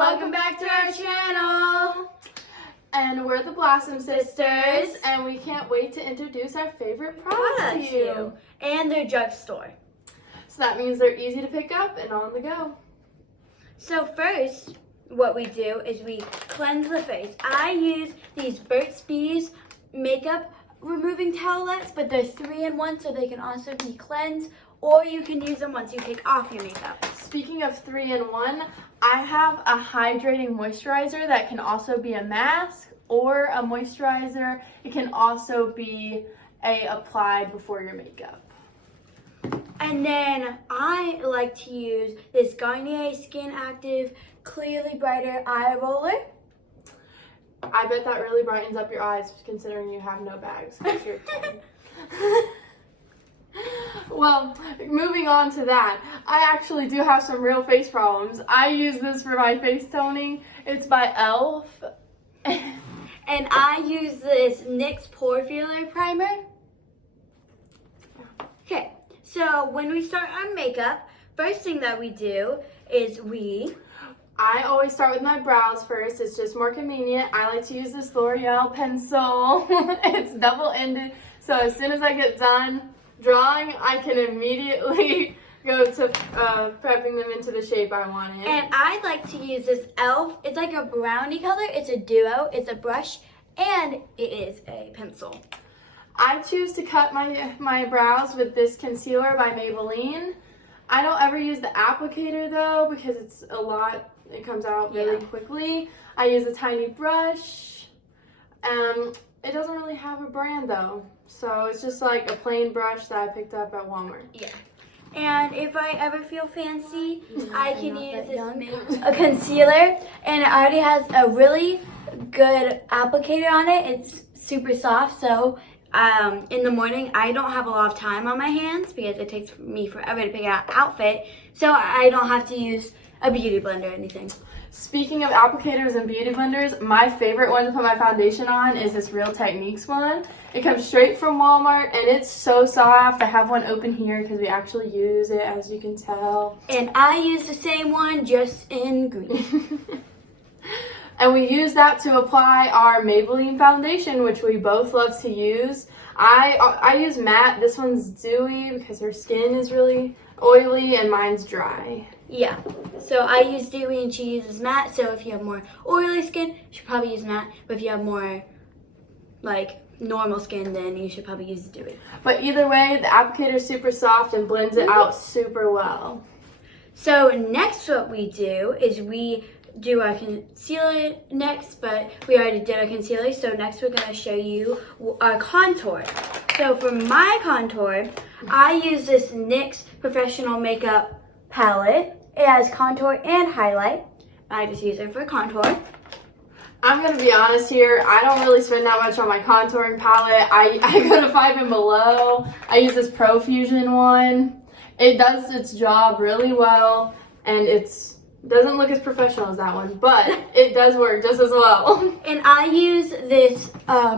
Welcome back to our channel. And we're the Blossom Sisters, and we can't wait to introduce our favorite products to you. And their drugstore. So that means they're easy to pick up and on the go. So first, what we do is we cleanse the face. I use these Burt's Bees makeup removing towelettes, but they're 3-in-1, so they can also be cleansed, or you can use them once you take off your makeup. Speaking of 3-in-1, I have a hydrating moisturizer that can also be a mask or a moisturizer. It can also be applied before your makeup. And then I like to use this Garnier Skin Active Clearly Brighter Eye Roller. I bet that really brightens up your eyes considering you have no bags because you're 10. Well, moving on to that, I actually do have some real face problems. I use this for my face toning. It's by e.l.f. And I use this NYX Pore Filler Primer. Okay, so when we start our makeup, first thing that we do is I always start with my brows first. It's just more convenient. I like to use this L'Oreal pencil. It's double-ended, so as soon as I get done drawing, I can immediately go to prepping them into the shape I want it. And I like to use this e.l.f. It's like a brownie color. It's a duo. It's a brush, and it is a pencil. I choose to cut my brows with this concealer by Maybelline. I don't ever use the applicator though because it's a lot. It comes out really quickly. I use a tiny brush. It doesn't really have a brand though, so it's just like a plain brush that I picked up at Walmart. Yeah. And if I ever feel fancy, I can use a concealer, and it already has a really good applicator on it. It's super soft, so in the morning I don't have a lot of time on my hands because it takes me forever to pick out an outfit, so I don't have to use a beauty blender or anything. Speaking of applicators and beauty blenders, my favorite one to put my foundation on is this Real Techniques one. It comes straight from Walmart and it's so soft. I have one open here because we actually use it, as you can tell. And I use the same one, just in green. And we use that to apply our Maybelline foundation, which we both love to use. I use matte. This one's dewy because her skin is really oily and mine's dry. Yeah, so I use dewy and she uses matte, so if you have more oily skin, you should probably use matte, but if you have more like normal skin, then you should probably use dewy. But either way, the applicator is super soft and blends it out super well. So next what we do is we do our concealer next, but we already did our concealer, so next we're going to show you our contour. So for my contour, I use this NYX Professional Makeup palette. It has contour and highlight. I just use it for contour. I'm going to be honest here, I don't really spend that much on my contouring palette. I go to 5 and below. I use this Profusion one. It does its job really well, and it doesn't look as professional as that one, but it does work just as well. And I use this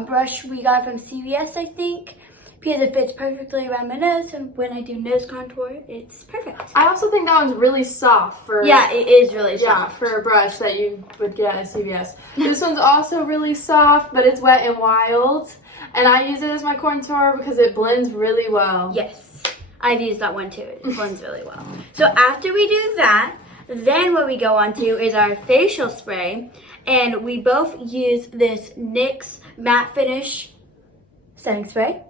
brush we got from CVS, I think, because it fits perfectly around my nose, and when I do nose contour, it's perfect. I also think that one's really soft for... Yeah, it is really soft. Yeah, for a brush that you would get at CVS. This one's also really soft, but it's Wet n Wild, and I use it as my contour because it blends really well. Yes, I've used that one too. It blends really well. So after we do that, then what we go on to is our facial spray, and we both use this NYX Matte Finish setting spray.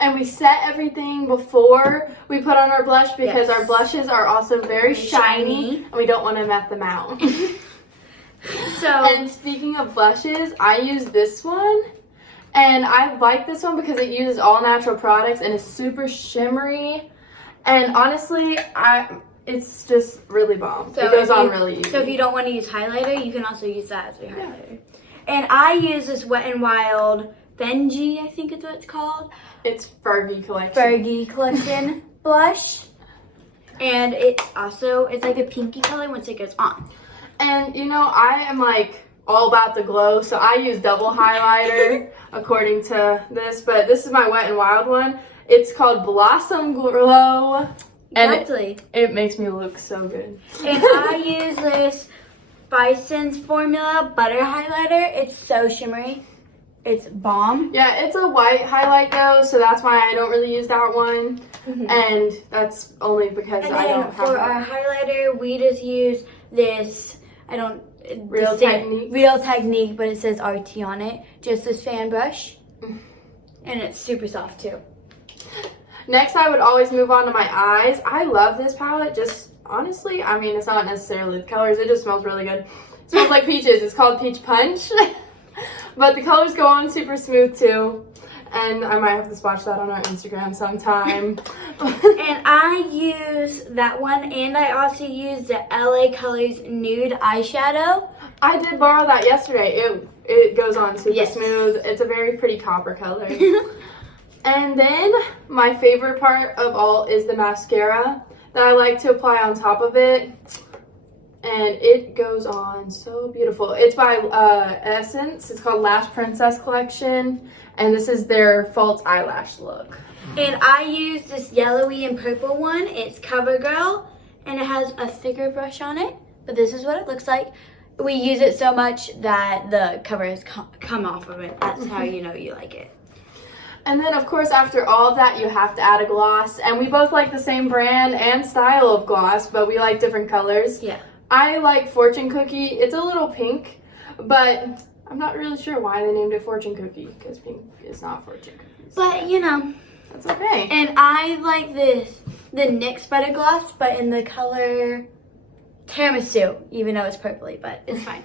And we set everything before we put on our blush because our blushes are also very shiny and we don't want to mat them out. And speaking of blushes, I use this one. And I like this one because it uses all natural products and is super shimmery. And honestly, it's just really bomb. So it goes on really easy. So if you don't want to use highlighter, you can also use that as your highlighter. And I use this Wet n Wild Fenji, I think is what it's called. It's Fergie Collection. Fergie Collection blush. And it's like a pinky color once it goes on. And you know, I am like all about the glow, so I use double highlighter according to this, but this is my Wet n Wild one. It's called Blossom Glow. Exactly. And it makes me look so good. And I use this Bison's Formula Butter Highlighter. It's so shimmery. It's bomb. Yeah, it's a white highlight though, so that's why I don't really use that one. And that's only because I don't have for our highlighter, we just use this, Real Technique, but it says RT on it. Just this fan brush. And it's super soft too. Next, I would always move on to my eyes. I love this palette, just honestly, I mean, it's not necessarily the colors, it just smells really good. It smells like peaches. It's called Peach Punch. But the colors go on super smooth too. And I might have to swatch that on our Instagram sometime. And I use that one, and I also use the LA Colors Nude Eyeshadow. I did borrow that yesterday. It goes on super smooth. It's a very pretty copper color. And then my favorite part of all is the mascara that I like to apply on top of it. And it goes on so beautiful. It's by Essence. It's called Lash Princess Collection. And this is their false eyelash look. And I use this yellowy and purple one. It's CoverGirl. And it has a thicker brush on it. But this is what it looks like. We use it so much that the covers come off of it. That's how you know you like it. And then, of course, after all of that, you have to add a gloss. And we both like the same brand and style of gloss, but we like different colors. Yeah. I like Fortune Cookie. It's a little pink, but I'm not really sure why they named it Fortune Cookie, because pink is not fortune cookies. But, you know. That's okay. And I like the NYX Butter Gloss, but in the color Tiramisu, even though it's purpley, but it's fine.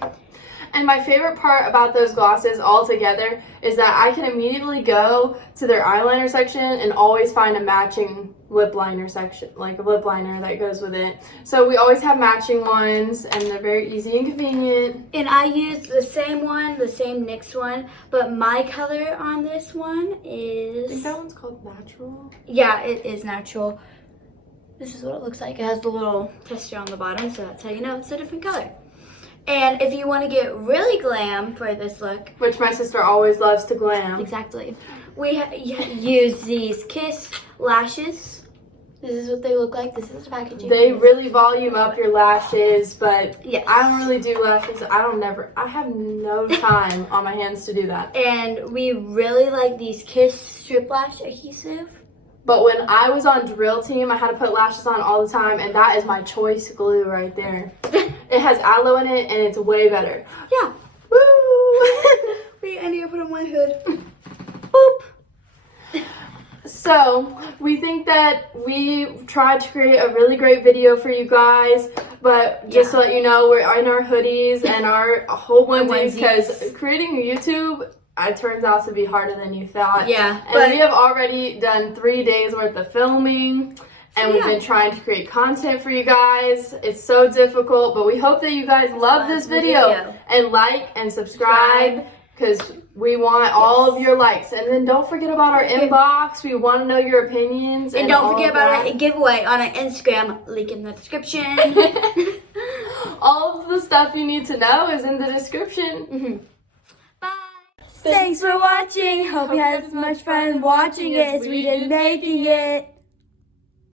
And my favorite part about those glosses all together is that I can immediately go to their eyeliner section and always find a matching lip liner section, like a lip liner that goes with it. So we always have matching ones, and they're very easy and convenient. And I use the same one, the same NYX one, but my color on this one is... I think that one's called Natural. Yeah, it is Natural. This is what it looks like. It has the little tester on the bottom, so that's how you know it's a different color. And if you want to get really glam for this look, which my sister always loves to glam. Exactly. We use these Kiss lashes. This is what they look like. This is the packaging. They really volume up your lashes, but yes. I don't really do lashes. I have no time on my hands to do that. And we really like these Kiss strip lash adhesive. But when I was on drill team, I had to put lashes on all the time, and that is my choice glue right there. It has aloe in it, and it's way better. Yeah. Woo! Wait, I need to put on my hood. Boop. So, we think that we tried to create a really great video for you guys, but just to let you know, we're in our hoodies and our whole onesies, because creating a YouTube, it turns out to be harder than you thought. Yeah. And we have already done 3 days worth of filming, and we've been trying to create content for you guys. It's so difficult, but we hope that you guys love this video and like and subscribe, because we want all of your likes. And then don't forget about our inbox. We want to know your opinions. And don't forget about our giveaway on our Instagram, link in the description. All of the stuff you need to know is in the description. Bye. Thanks for watching. Hope you had as much fun watching it as we did making it.